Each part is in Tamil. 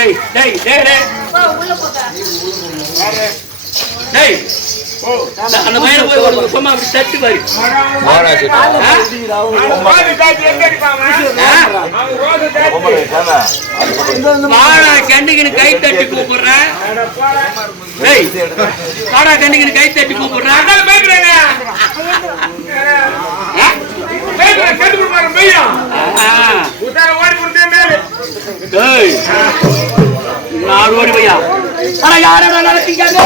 டேய் டேய் டேய் டேய் உள்ள போடா. டேய் ஓ அந்த பையனை போய் ஒரு சும்மா அப்படி தட்டி பாரு. வாடா சரி. பாதி காட்டி எங்க இருக்காம? அவன் ரோஸ் காட்டி. வாடா கண்டிக்கு கை தட்டி கூப்பிடுறேன். டேய் வாடா கண்டிக்கு கை தட்டி கூப்பிடுறேன். அதான் பேக்குறேனே. பேக்குறேன் கேட்டு குடுறாரு பையா. உதார ஓடி குடுத்தே மேல. டேய் நான் ஓடி பையா. அட யாரடா நடத்திக்காங்க?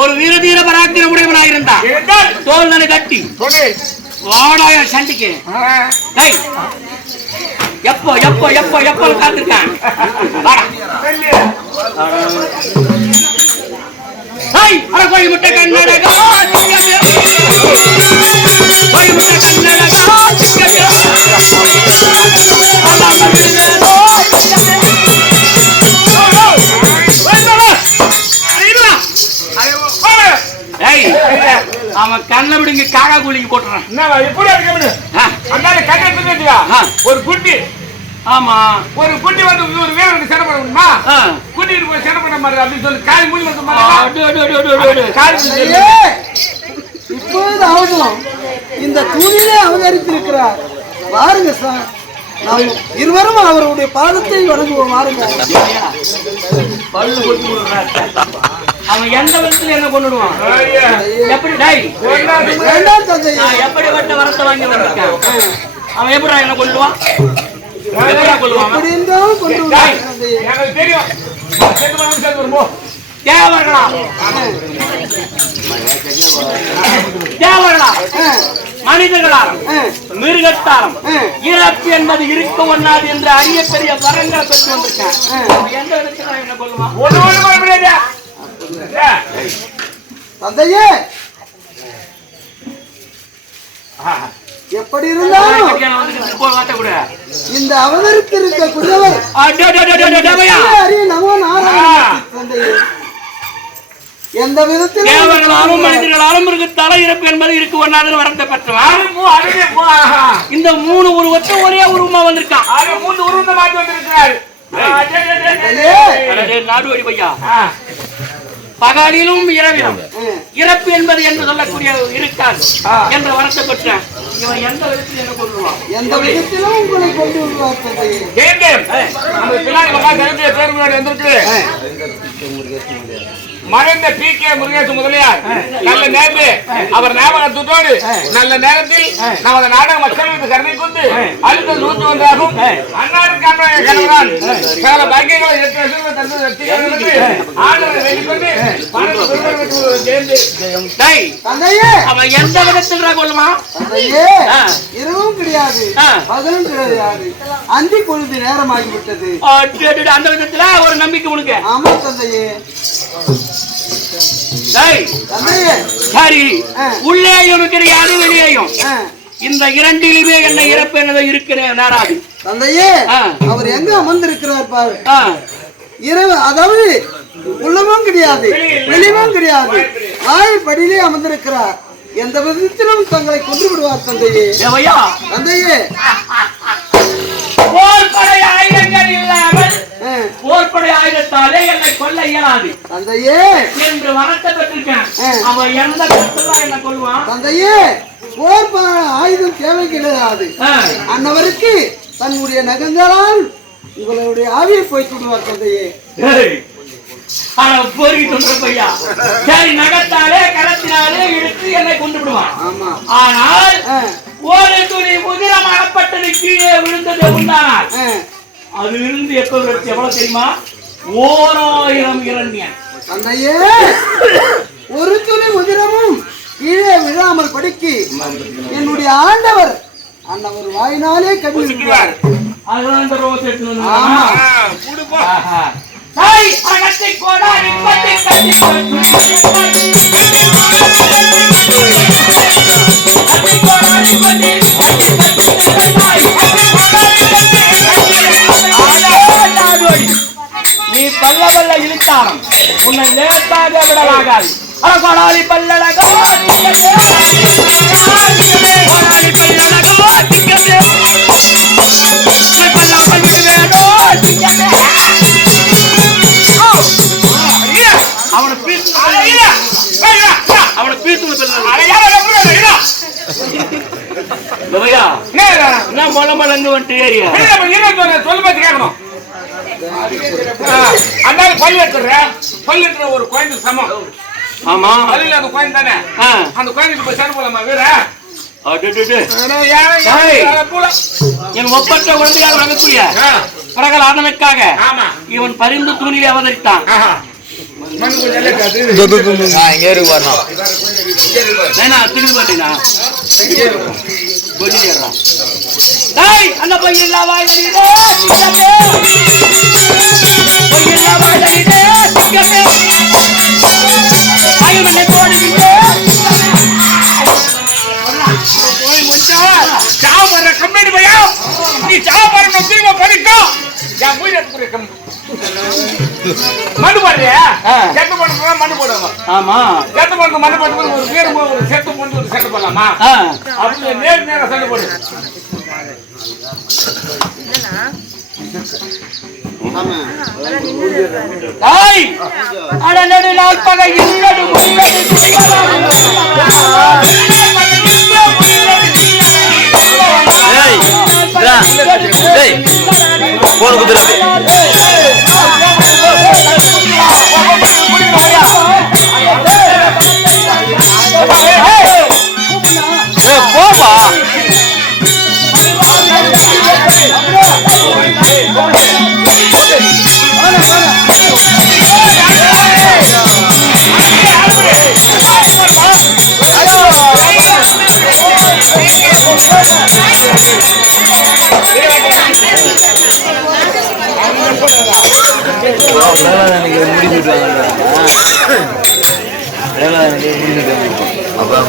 ஒரு வீரதீர பராக்கிரம் உடையவனாக இருந்தா தோல் கட்டி வாடாய சண்டிக்கு எப்போ எப்போ எப்போ எப்போ காத்திருக்கான். கோயில் முட்டை கண்ணடகா கோயில் முட்டை கண்ணடகா அவன் கண்ணை விடுங்க காக்கா கூலிக்கு போட்டுறான். ஒரு குட்டி ஆமா ஒரு குட்டி வந்து ஒரு வீரனுக்கு சேர பண்ணணுமா குட்டிட்டு போய் சேர பண்ண மாதிரி அப்படின்னு சொல்லி காலி மூடி வந்து இப்போது அவனும் இந்த தூணிலே அவதரித்திருக்கிறார். பாருங்க சார், நாம் இருவரும் அவருடைய பாதத்தை வணங்குவோம். பாருங்க பல்லு கொண்டு அவன் எந்த விதத்துல என்ன கொண்டுடுவான்? எப்படி வேண்டாம் தந்தை, எப்படிப்பட்ட வரத்தை வாங்கி வந்திருக்கான் அவன்? எப்படா என்ன கொண்டுடுவான்? எப்படி இருந்தாலும் கொண்டு தெரியும். தேவர்களா தேவர்களா மனிதர்களாலும் மிருகத்தாலும் இறப்பு என்பது இருக்க ஒண்ணாது என்று அரிய பெரிய வரங்களை பெற்று வந்திருக்கேன். எந்த விதத்துல என்ன கொள்ளுவான்? தந்தையே, எப்படி இருந்தாலும் இந்த அவதரித்திருக்க குடியவர் எந்த விதத்திலும் மனிதர்களாலும் மிருகத்தாலும் இறப்பு என்பது இருக்க ஒண்ணாது வரத்தை பெற்றவன். இந்த 3 உருவத்தை ஒரே உருவமா வந்திருக்கான். 3 உருவத்தை மாற்றி வந்திருக்கிறார். நாடு வழி பையா, பகலிலும் இரவிலும் இறப்பு என்பது என்று சொல்லக்கூடிய இருக்காது என்ற வரத்தை பெற்ற இவன் எந்த விதத்தில் என்ன கொள்ளுவான்? எந்த விதத்திலும் உங்களை கொண்டு வருவார். மறைந்த PK முருகேச முதலியார் நல்ல நேர்ந்து அவர் ஞாபகத்தோடு நல்ல நேரத்தில் நமது நாடக மக்களுக்கு கருணை கொண்டு அடுத்த 101ஆகும் அன்னாருக்கான கணவன் சகல பாக்கியங்களை அவன் எந்த விதத்தில் கொள்ளுமா? இரவும் கிடையாது, பகலும் கிடையாது, அந்தி பொழுது நேரமாகிவிட்டது. அந்த விதத்துல ஒரு நம்பிக்கை உனக்கு? ஆமா தந்தையே. சரி, உள்ளேயும் கிடையாது வெளியேயும் இந்த இரண்டிலுமே என்ன இறப்பு என்னதோ இருக்கிறேன் நேராது. தந்தையே, அவர் எங்க அமர்ந்திருக்கிறார் பாரு. இரவு அதாவது உள்ளமும் கிடையாது வெளியும் கிடையாது, படியிலே அமர்ந்திருக்கிறார். எந்த விதத்திலும் தங்களை கொண்டு விடுவார் தந்தையே. தந்தையே, போர்படை ஆயுதங்கள் இல்லாமல் போர்படை ஆயுதத்தாலே என்னை கொல்ல இயலாது தந்தையே என்று வரத்தை பெற்றிருக்கேன். அவன் எந்த கருத்துலாம் என்ன கொள்வான்? தந்தையே, போர் ஆயுதம் தேவை கிடையாது. அன்னவருக்கு தன்னுடைய நகங்களால் உங்களுடைய ஆவியை போய் விடுவார் தந்தையே. சரி, நகத்தாலே கரத்தினாலே இழுத்து என்னை கொண்டு விடுவான். ஆனால் ஒரு துணி முதிரம் அகப்பட்டது கீழே விழுந்தது உண்டானால் அதிலிருந்து எவ்வளவு தெரியுமா? 1000 இரண்யன். தந்தையே, ஒரு துணி முதிரமும் கீழே விழாமல் படிக்கு என்னுடைய ஆண்டவர் அன்னவர் வாயினாலே கவி விடுவார். அதுதான் இந்த ரோஸ் எடுத்து வந்து இழுத்தாலும் உன்னை லேட்டாக விடலாகாது. அழகாளி பல்லழகோ அவனை பீத்து என்ன மொழ மலங்கு வந்துட்டு ஏரியா சொல்லு பத்தி கேட்கணும். அந்தாலும் பள்ளி எடுத்துற ஒரு குழந்தை சமம். ஆமா பள்ளியில அந்த குழந்தை தானே, அந்த குழந்தைக்கு போய் சேர்ந்து போலாமா வீர? என் ஒப்பற்ற குழந்தையால் வழங்கக்கூடிய பிரகலாதனுக்காக இவன் பரிந்து தூணிலே அவதரித்தான். அந்த பையன் கம்பெனி பையா நீ சாப்பாடு திரும்ப படிக்கும் மண்ணு போடுறியா? செட்டு போட்டு மண்ணு போடுவாங்க. ஆமா செட்டு போட்டு மண்ணு போட்டு ஒரு வீடு ஒரு செட்டு போட்டு ஒரு செட்டு போடலாமா? அப்படி நேரம் செட்டு போடு. போன் குதிரை போவா அப்புறம்